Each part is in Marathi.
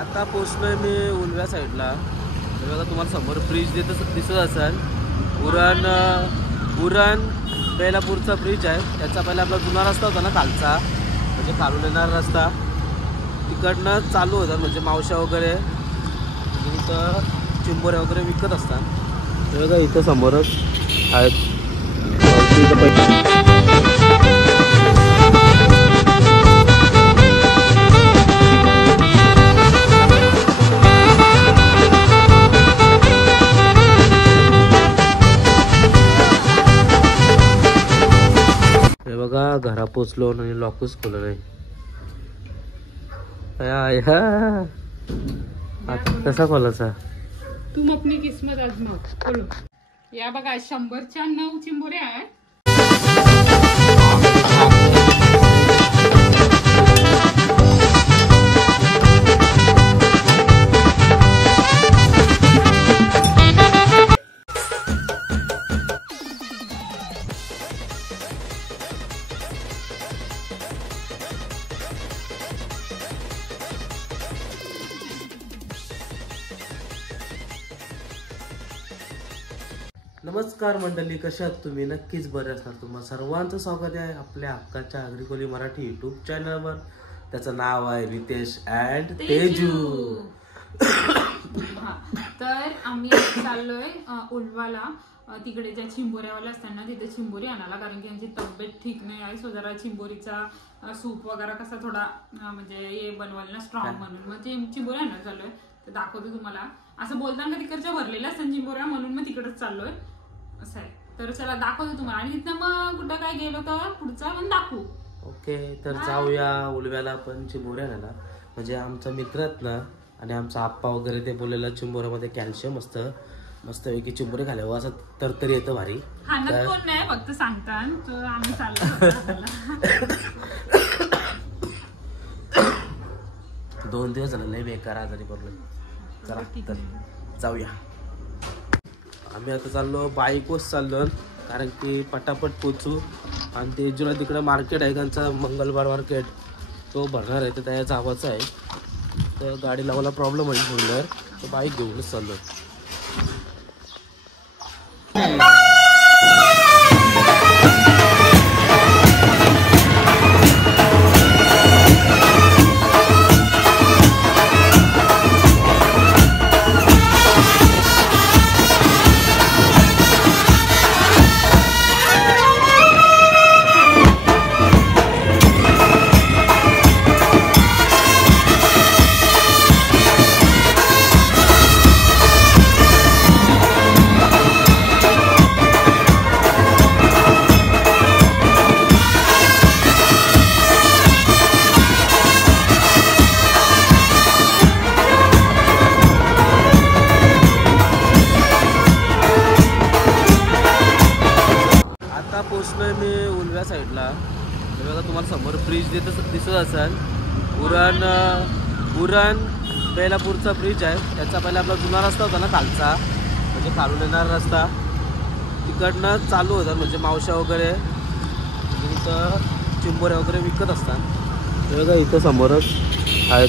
आता पोचलोय मी उलव्या साईडला. हे बघा तुम्हाला समोर ब्रिज दिसत असेल. उरण बेलापूरचा ब्रिज आहे. त्याचा पहिला आपला जुना रस्ता होता ना खालचा, म्हणजे खालून येणारा रस्ता तिकडनं चालू होता. म्हणजे मावशा वगैरे इथं चिंबोऱ्या वगैरे विकत असतात. हे बघा इथं समोरच आहेत. हे बघा घरा पोचलो आणि लॉकच खोलं नाही. कसा खोलायचा? तुम अपनी किस्मत आजमाओ. बोलो. या बघा 100च्या 9 चिंबोऱ्या आहेत. नमस्कार मंडळी, कशा आहात तुम्ही? नक्कीच बरे असणार. तुम्हाला सर्वांचं स्वागत आहे आपल्या हक्काच्या अग्रिकोली मराठी यूट्यूब चॅनलवर. त्याचं नाव आहे रितेश अँड तेजू. तर आम्ही चाललोय उल्वाला. तिकडे ज्या चिंबोऱ्यावाल्या असतात ना तिथे चिंबोरी आणायला, कारण की यांची तब्येत ठीक नाही आहे. सो जरा चिंबोरीचा सूप वगैरे कसा थोडा म्हणजे हे बनवायला ना स्ट्रॉंग म्हणून मग ते चिंबोरी आणायला चाललोय. तर दाखवतो तुम्हाला. असं बोलताना तिकडच्या भरलेल्या असतात चिंबोऱ्या, म्हणून मग तिकडच चाललोय असं आहे. तर चला दाखवतो तुम्हाला. आणि तिथं मग कुठं काय गेलो तर पुढचा पण दाखवू. ओके, तर जाऊया उलव्याला आपण चिंबोऱ्या आणायला. म्हणजे आमचा मित्र आहेत ना आणि आमचा आप्पा वगैरे ते बोललेला चिंबोऱ्यामध्ये कॅल्शियम असतं, मस्तपैकी चिंबोरी खाल्यावर असं तरतरी येतं भारी. खाण्यात कोण नाही, फक्त सांगतात. तर आम्ही चाललो. 2 दिवस झाले लय बेकार आजारी पडलो. चला तर जाऊया. आम्ही आता चाललो बाईकवर चाललो, कारण की पटापट पोचू. आणि ते जुना तिकडं मार्केट आहे त्यांचा, मंगळवार मार्केट, तो भरणार आहे. तर त्या जावाचं आहे. तर गाडी लावायला प्रॉब्लेम होईल फोनवर, तर बाईक घेऊनच चाललो. पोचलोय मी उलव्या साईडला. हे बघा तुम्हाला समोर ब्रिज दिसत असेल. उरण बेलापूरचा ब्रिज आहे. त्याचा पहिला आपला जुना रस्ता होता ना खालचा, म्हणजे खालून येणारा रस्ता तिकडनं चालू होता. म्हणजे मावशा वगैरे इथं चिंबोऱ्या वगैरे विकत असतात. हे बघा इथं समोरच आहेत.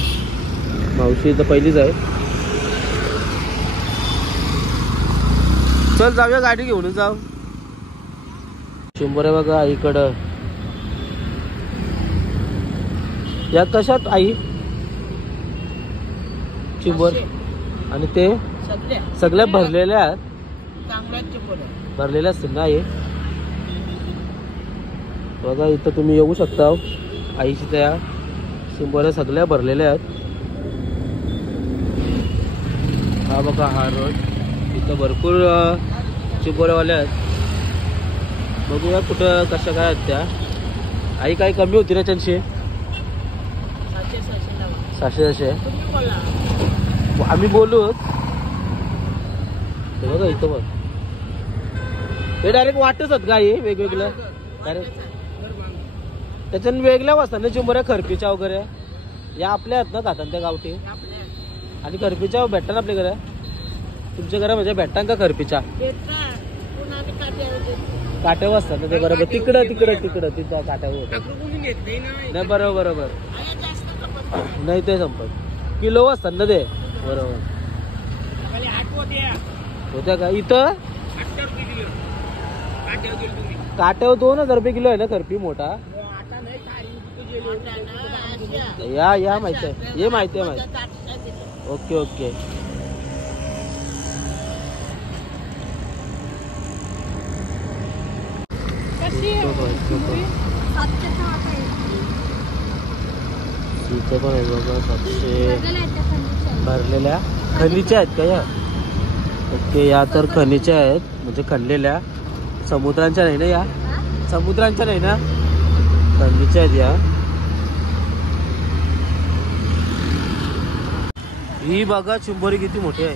मावशी इथं पहिलीच आहे. चल जाऊया, गाडी घेऊन जाऊ. चिंबोऱ्या बघा इकडं. या कशात आई चिंबोर? आणि ते सगळ्या भरलेल्या आहेत, भरलेल्या असतील ना. हे बघा इथं तुम्ही येऊ शकता. आईची त्या चिंबोऱ्या सगळ्या भरलेल्या आहेत. हा बघा हा रोड. इथं भरपूर चिंबोऱ्यावाल्या आहेत. बघूया कुठं कशा काय आहेत त्या. आई काही कमी होती ना त्यांची? 700 आम्ही बोलू. हे बघा इथं बघ, हे डायरेक्ट वाटच आहेत का? हे वेगवेगळं डायरेक्ट त्याच्यानं वेगळ्या वाजतात ना चिंबोऱ्या खरपीच्या वगैरे. या आपल्या आहेत ना खातात त्या गावठी? आणि खरपीच्या भेटतात आपल्याकडे? तुमच्या घरा म्हणजे भेटतात का खरपीच्या? काट्यावर असतात ना ते. बरोबर, तिकडं तिथं काट्यावर. नाही बरोबर नाही ते संपत. किलो असतात ना ते. बरोबर होत्या का इथं काट्यावर 2000 रुपये किलो आहे ना करपी मोठा. या माहिती आहे, हे माहिती आहे माहिती. Okay okay. इथं पण आहे बघा 700 भरलेल्या खनीच्या आहेत का या. ओके या तर खनीच्या आहेत म्हणजे खणलेल्या, समुद्रांच्या नाही ना या, समुद्रांच्या नाही ना, खनीच्या आहेत या. ही बघा चिंबोरी किती मोठी आहे.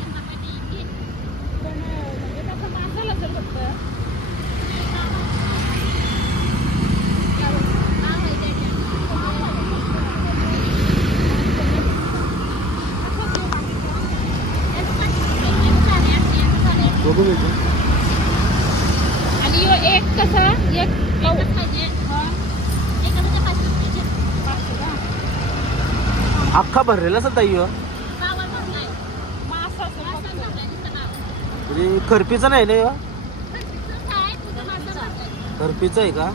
आणि एक कसा एक अख्खा भरलेला असं ताई म्हणजे खरपीचा नाही ना, खरपीचा आहे का.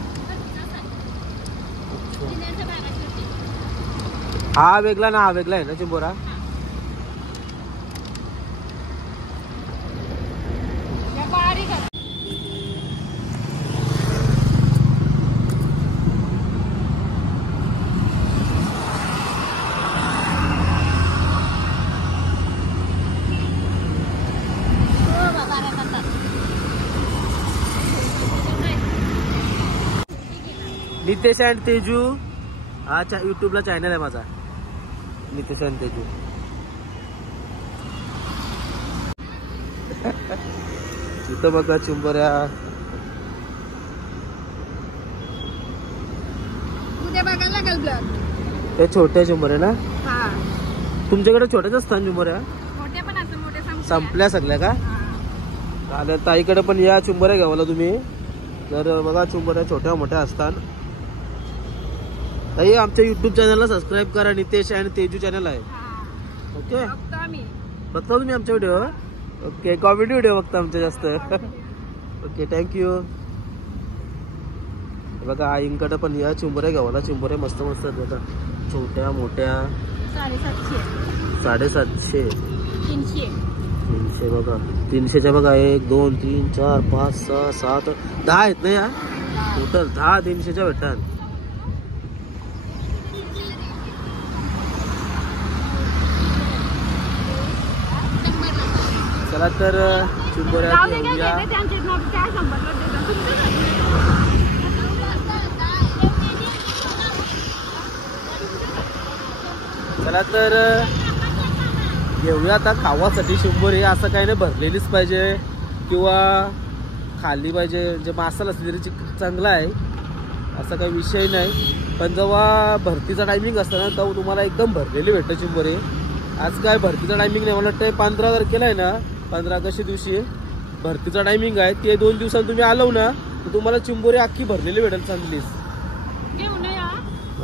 हा वेगळा ना, हा वेगळा आहे ना चिंबोरा. नितेश अँड तेजू हा युट्यूबला चॅनल आहे माझा, नितेश अँड तेजू. इथं बघा चिंबोऱ्या. उद्या बघायला लागेल ब्लॉग. ते छोट्या चिंबोऱ्या ना, तुमच्याकडे छोट्याच असतात चिंबोऱ्या. मोठे पण असं मोठे संपल्या सगळ्या का. आणि ताईकडे पण या चिंबोऱ्या घ्यावाला तुम्ही. तर बघा चिंबोऱ्या छोट्या मोठ्या असतात. ताई आमच्या युट्यूब चॅनलला सबस्क्राईब करा, नितेश अँड तेजू चॅनल आहे. ओके बघता तुम्ही आमच्या व्हिडिओ. ओके कॉमेडी व्हिडिओ बघता आमच्या जास्त. Okay thank you. बघा आईंकडे पण या चिंबोऱ्या घ्यावाला. चिंबोऱ्या मस्त मस्त आहेत बघा, छोट्या मोठ्या. 750 300 बघा. 300च्या बघा 1 2 3 4 5 6 7 10 आहेत ना या टोटल. 10 300च्या भेटतात. चला तर चिंबोऱ्या घेऊया. चला तर घेऊया आता खावासाठी चिंबोरी. असं काही नाही भरलेलीच पाहिजे किंवा खाली पाहिजे, जे मासाला असली तरी चांगला आहे, असा काही विषय नाही. पण जेव्हा भरतीचा टायमिंग असतं ना तेव्हा तुम्हाला एकदम भरलेली भेटते चिंबोरी. आज काय भरतीचा टायमिंग नाही, मला वाटतं 15 तारखेला आहे ना, 15 ऑगस्ट दिवशी भरतीचा टायमिंग आहे. ते 2 दिवसांनी तुम्ही आलो ना तर तुम्हाला चिंबोरी अख्खी भरलेली भेटेल चांगलीच.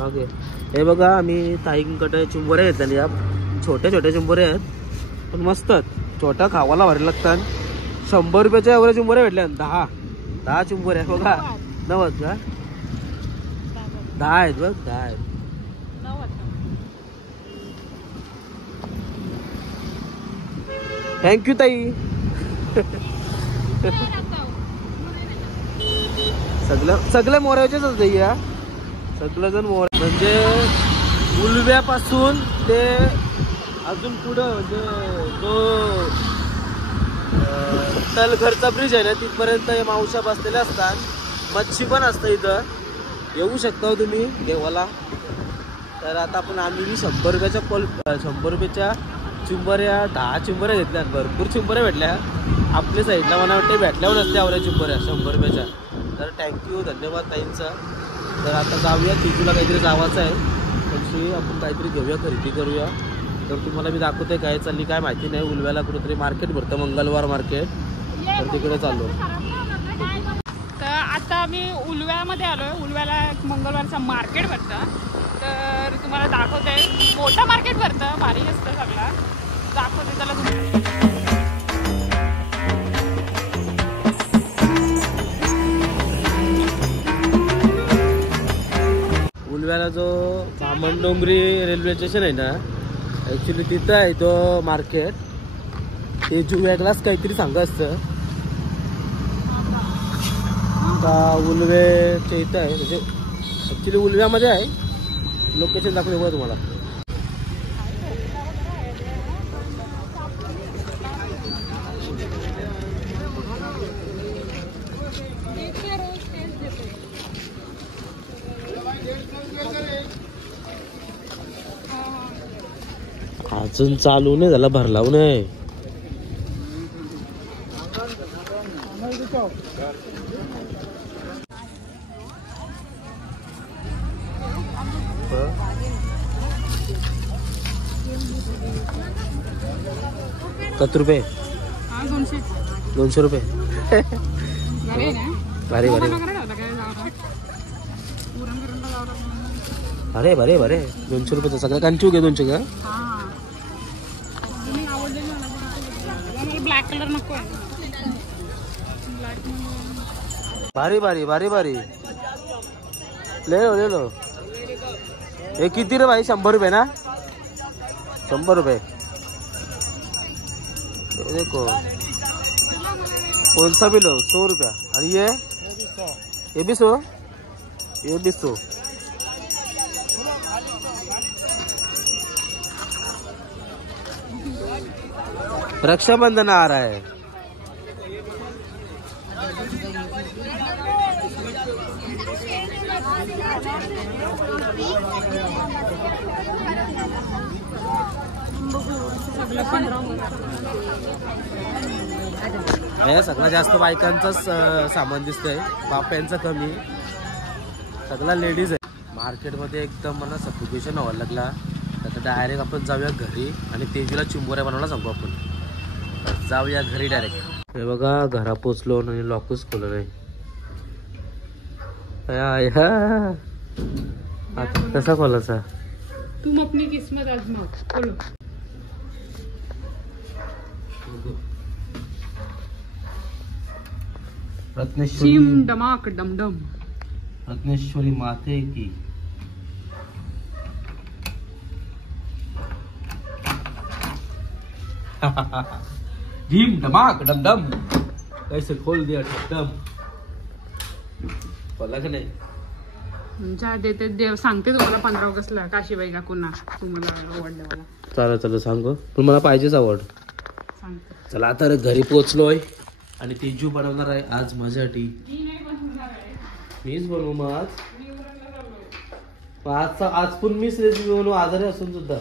ओके हे बघा आम्ही ताईंकडे चिंबोऱ्या घेतल्या या. छोट्या छोट्या चिंबोऱ्या आहेत पण मस्त आहेत. छोट्या खावाला भारी लागतात. 100 रुपयाच्या एवढ्या चिंबोऱ्या भेटल्या. 10 चिंबोऱ्या बघा. 90 का 10 आहेत बघ. 10 आहेत. थँक्यू ताई. सगळ्या मोऱ्याचेच असते या. सगळं जण मोर म्हणजे उलव्यापासून ते अजून पुढं म्हणजे जो तलघरचा ब्रिज आहे ना तिथपर्यंत मावशा बसलेल्या असतात. मच्छी पण असतं इथं. येऊ शकता तुम्ही देवाला. तर आता आपण आम्ही 100 रुपयाच्या चिंबोऱ्या 10 चिंबोऱ्या घेतल्या. भरपूर चिंबोऱ्या भेटल्या आपल्या साईडला. मला वाटते भेटल्यावर नसते आवऱ्या चिंबोऱ्या 100 रुपयाच्या. तर थँक्यू धन्यवाद ताईंचा. तर आता जाऊया तिथूला काहीतरी जावाचं आहे तशी आपण काहीतरी घेऊया खरेदी करूया. तर तुम्हाला मी दाखवते काय चालली काय माहिती नाही. उलव्याला कुठेतरी मार्केट भरतं मंगळवार मार्केट. तर तिकडे चाललो. तर आता आम्ही उलव्यामध्ये आलोय. उलव्याला मंगळवारचं मार्केट भरतं. तर तर तुम्हाला दाखवते. मोठं मार्केट भरतं, भारी असतं सगळं. दाखवते त्याला तुम्हाला. उलव्याला जो बामणडोंगरी रेल्वे स्टेशन आहे ना, ॲक्च्युली तिथं आहे तो मार्केट. ते जो वेगळाच काहीतरी सांगा असतं. आता उलवेच्या इथं आहे, म्हणजे ॲक्च्युली उलव्यामध्ये आहे. लोकेशन दाखवते बघा तुम्हाला. अजून चालू नाही झाला, भरलाव नाही. किती रुपये? 200 रुपये. भारी भारी. अरे बरे बरे. 200 रुपये सगळं कांचू घे. 200 का? ब्लॅक कलर नको. भारी भारी भारी भारी. ले लो. हे किती रे भाई? 100 रुपये ना? 100 रुपये. देखो कौन सा भी लो. 100 रुपया. और ये भी 100. ये भी 100. रक्षाबंधन आ रहा है. सगळं जास्त बायकांचंच सामान दिसतंय. बाप्यांचं कमी. सगळा लेडीज आहे मार्केटमध्ये. एकदम मला सफोकेशन व्हायला लागला. आता डायरेक्ट आपण जाऊया घरी आणि तेजूला चिंबोऱ्या बनवायला सांगू आपण. जाऊया घरी डायरेक्ट. हे बघा घरा पोचलो आणि लॉकच खोलं नाही. आता कसा खोलायचा? तुम अपनी किस्मत आजमाओ. बोलो. रत्नेश्वरी चिम डमाक डमडम. रत्नेश्वरी माते की. झीम धमाक डमडम. कैसे खोल दिया डम. बोला का नाही? ज्या देते देव सांगते तुम्हाला 15 ऑगस्टला काशीबाई का कुणा तुम्हाला आवडलं मला. चला सांगू. पण मला पाहिजेच आवड. सांगते. चला आता घरी पोचलोय आणि तेजू बनवणार आहे आज माझ्यासाठी. मीच बनवू मग आज पण मीच रेसिपी बनवू. आजारी असून सुद्धा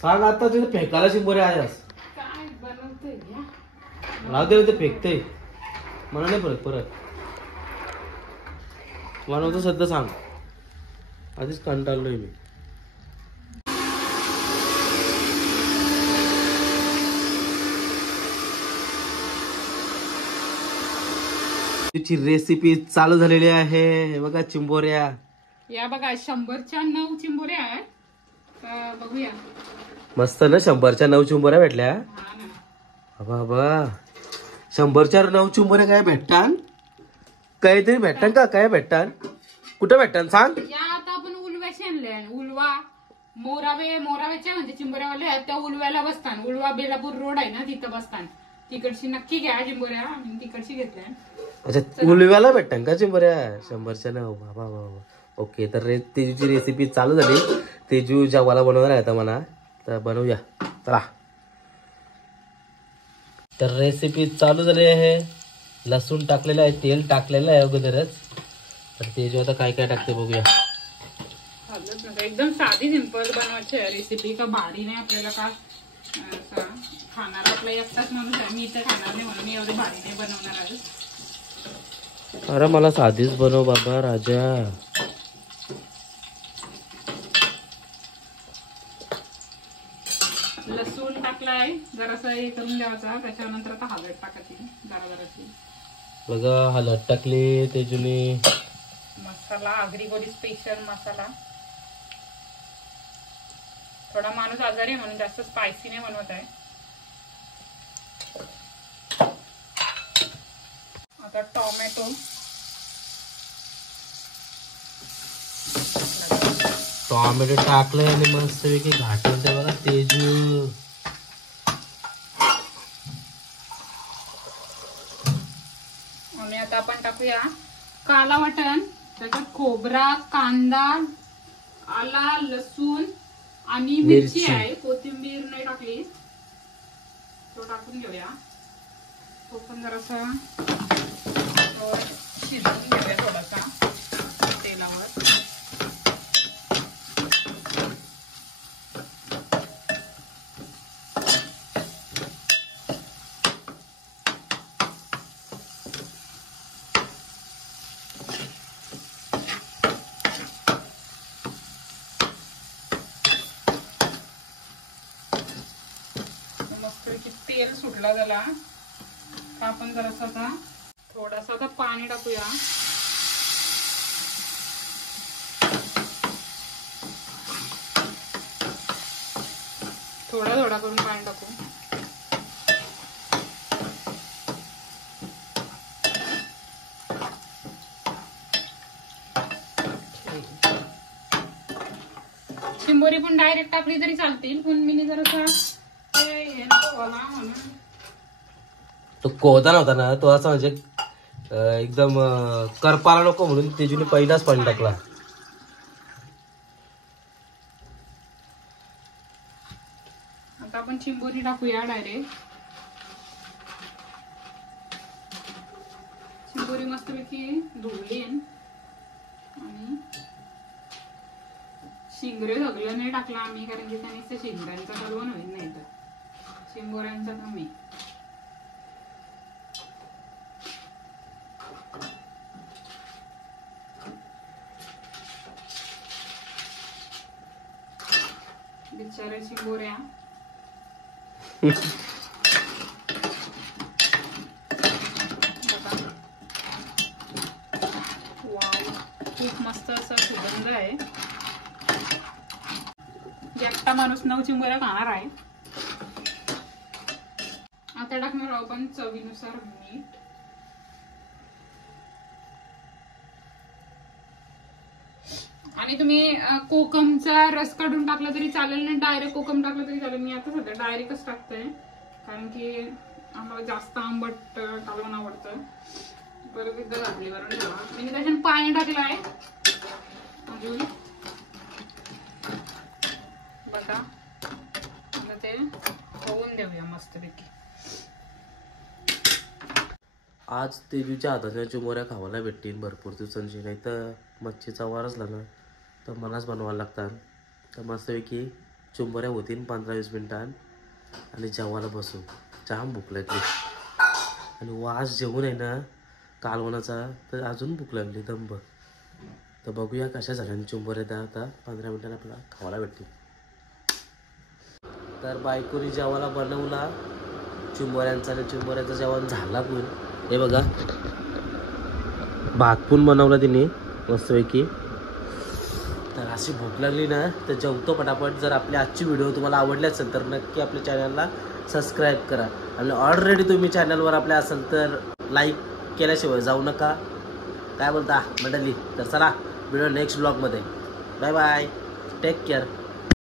सांग. आता तिथे फेकायला चिंबोऱ्या आहेस. राहू दे ते फेकते. मला नाही परत बनवतो सध्या. सांग. आधीच कंटाळलोय मी. तिची रेसिपी चालू झालेली आहे. हे बघा चिंबोऱ्या. या बघा 100च्या 9 चिंबोऱ्या आहेत. बघूया. मस्त ना. 100च्या 9 चिंबोऱ्या भेटल्या. बाबा 100च्या 9 चिंबोऱ्या काय भेटतात? काहीतरी भेटतात का? काय भेटतात? कुठं भेटतात सांग. या आता आपण उलव्याचे आणले. उलवा मोरावेच्या म्हणजे चिंबोऱ्यावाले आहेत त्या उलव्याला बसतात. उलवा बेलापूर रोड आहे ना तिथं बसतात. तिकडची नक्की घ्या चिंबोऱ्या. तिकडची घेतल्या. अच्छा उलव्याला भेटतात का चिंबोऱ्या? 100च्या 9. बाबा. ओके. तर तेजूची रेसिपी चालू झाली. तेजू जेवायला बनवणार आहे आता मला. तर बनवूया. चला. तर रेसिपी चालू झाली आहे. लसूण टाकलेलं आहे. तेल टाकलेलं आहे अगोदरच. तर तेजू आता काय काय टाकते बघूया. एकदम साधी सिंपल बनवायची रेसिपी. का भारी नाही. आपल्याला का खाणार आपला एकटाच माणूस आहे. मी तर खाणार नाही म्हणून मी एवढी भारी नाही बनवणार आहे. अरे मला साधीच बनव बाबा राजा. लसूण टाकलाय. जरासा हे करून द्यायचा. त्याच्यानंतर आता हळद टाकायची जरा. बघा हळद टाकली तेजूने. मसाला आगरी कोळी स्पेशल मसाला. थोडा माणूस आजारी आहे म्हणून जास्त स्पायसी नाही बनवत आहे. आता टोमॅटो टाकलंय आणि मस्त पैकी घाटून ते बघा तेजू. आणि आता आपण टाकूया काला वाटण. त्याच्यात खोबरा, कांदा, आला, लसूण आणि मिरची आहे. कोथिंबीर नाही टाकली, तो टाकून घेऊया. तो पण जरासा शिजवून घेऊया थोडासा तेलावर. मस्तपैकी तेल सुटला त्याला तर आपण जरासा आता थोडासा आता पाणी टाकूया. थोडा थोडा करून पाणी टाकू. चिंबोरी पण डायरेक्ट टाकली तरी चालतील, पण मी जरासा तो कोदा नव्हता ना, तो असा म्हणजे एकदम करपाला नको म्हणून तेजूने पहिलाच पाणी टाकला. आता आपण चिंबोरी टाकूया डायरेक्ट. चिंबोरी मस्तपैकी धुवली आणि शिंगरे सगळं नाही टाकलं आम्ही, कारण की त्याने शिंगऱ्यांचा हलवून होईल, नाही तर चिंबोऱ्यांचा कमी. बिचारे चिंबोऱ्या. वाव, खूप मस्त असा सुगंध आहे. एकटा माणूस 9 चिंबोऱ्या खाणार आहे. आता टाकणार आपण चवीनुसार मीठ. आणि तुम्ही कोकमचा रस काढून टाकला तरी चालेल, नाही डायरेक्ट कोकम टाकलं तरी चालेल. मी आता सध्या डायरेक्टच टाकते, कारण की आम्हाला जास्त आंबट कालवण आवडतं. परत एकदा घातली वरून ठेवा. मी त्याच्यात पाणी टाकलं आहे अजून बघा. आता ते होऊन देऊया मस्तपैकी. आज तेजूच्या हाताच्या चिंबोऱ्या खावायला भेटतील भरपूर दिवसांची, नाही तर मच्छीचा वार असला ना तर मलाच बनवायला लागतात. तर मस्तपैकी चिंबोऱ्या होतील 15-20 मिनिटांत आणि जेवायला बसू. जाम भूक लागली आणि वास जेवून आहे ना कालवणाचा, तर अजून भूक लागली दंब. तर बघूया कशा झाल्या चिंबोऱ्या. त्या आता 15 मिनिटांनी आपल्याला खावायला भेटतील. तर बायकोनी जेवायला बनवला चिंबोऱ्यांचा आणि चिंबोऱ्याचं जेवण झाला पण. हे बघा भात पण बनवला तिने मस्तपैकी. तर अशी भूक लागली ना तर जेवतो पटापट. जर आपली आजची व्हिडिओ तुम्हाला आवडली असेल तर नक्की आपल्या चॅनलला सबस्क्राईब करा. आणि ऑलरेडी तुम्ही चॅनलवर आपल्या असेल तर लाईक केल्याशिवाय जाऊ नका. काय बोलता मंडळी? तर चला व्हिडिओ नेक्स्ट ब्लॉगमध्ये. Bye bye, take care.